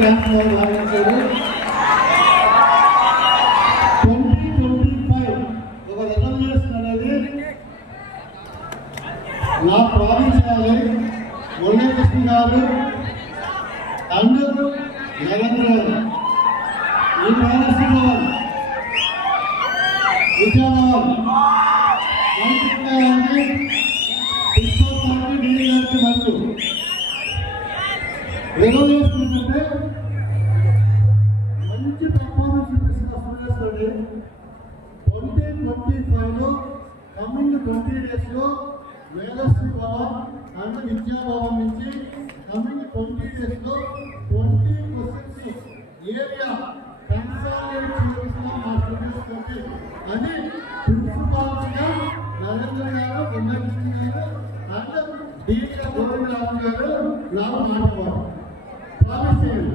Camp ఆలోచించారు. 2025 ఒక reservation అనేది నా ప్రావించాలి. మురళీకృష్ణ గారు అందరూ నరేంద్ర గారు ఈ మేనస్లో విజయవాడ మంత్రి డీడీ గారికి మరియు రిజర్వేషన్ ఏంటంటే మంచి పర్ఫార్మెన్స్ చూపిస్తున్న స్టూడెంట్స్ 2025లో కమింగ్ 20 డేస్లో వేదశ్రీ భవన్ అండ్ విద్యాభవన్ నుంచి కమింగ్ 20 డేస్లో 20 క్వశ్చన్స్ ఏరియా కన్సాలిడేట్ చేస్తున్న మా స్టూడెంట్స్ అని ప్రిన్సిపాల్స్గా నరేంద్ర గారు, మురళీకృష్ణ గారు అండ్ డీగా గోవిందరావు గారు నాకు మాట్లాడారు. ప్రామిస్ చేయండి.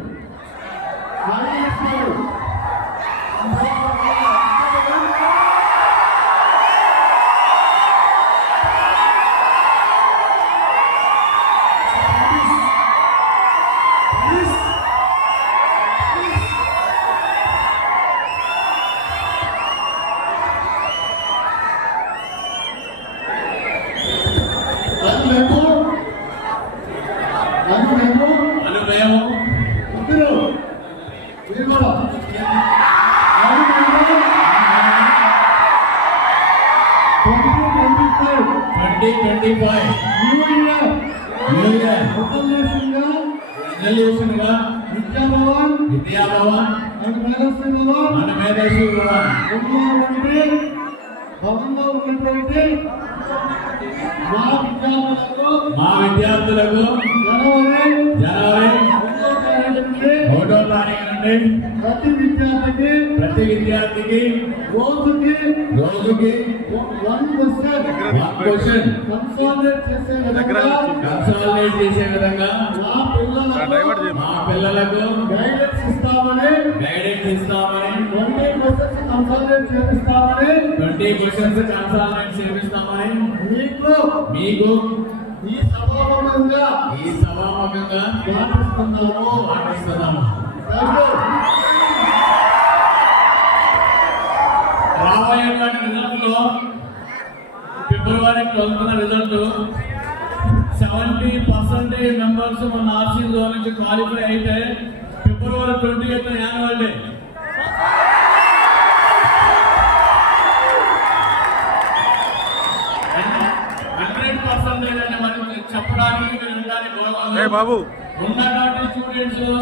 విద్యాభవన్ అండ్ మేధశ్రీ భవన్ భవన్లో ఉన్నటువంటి మా విద్యార్థులకు జనవరి 1వ తారీఖు నుండి ప్రతి విద్యార్థికి రోజుకి 1 క్వశ్చన్ కన్సాలిడేట్ చేసే విధంగా మా పిల్లలకు గైడెన్స్ ఇస్తామని 20 క్వశ్చన్స్ కన్సాలిడేట్ చేపిస్తామని మీకు ఈ సభాముఖంగా పాటిస్తున్నాము. రాబోయే రిజల్ట్లో ఫిబ్రవరి 12న రిజల్ట్ 70% మెంబర్స్ మన ఆర్సీలో నుంచి క్వాలిఫై అయితే ఫిబ్రవరి 28న యాన్యువల్ డే. చెప్పడానికి బాబు ఉన్నటువంటి స్టూడెంట్స్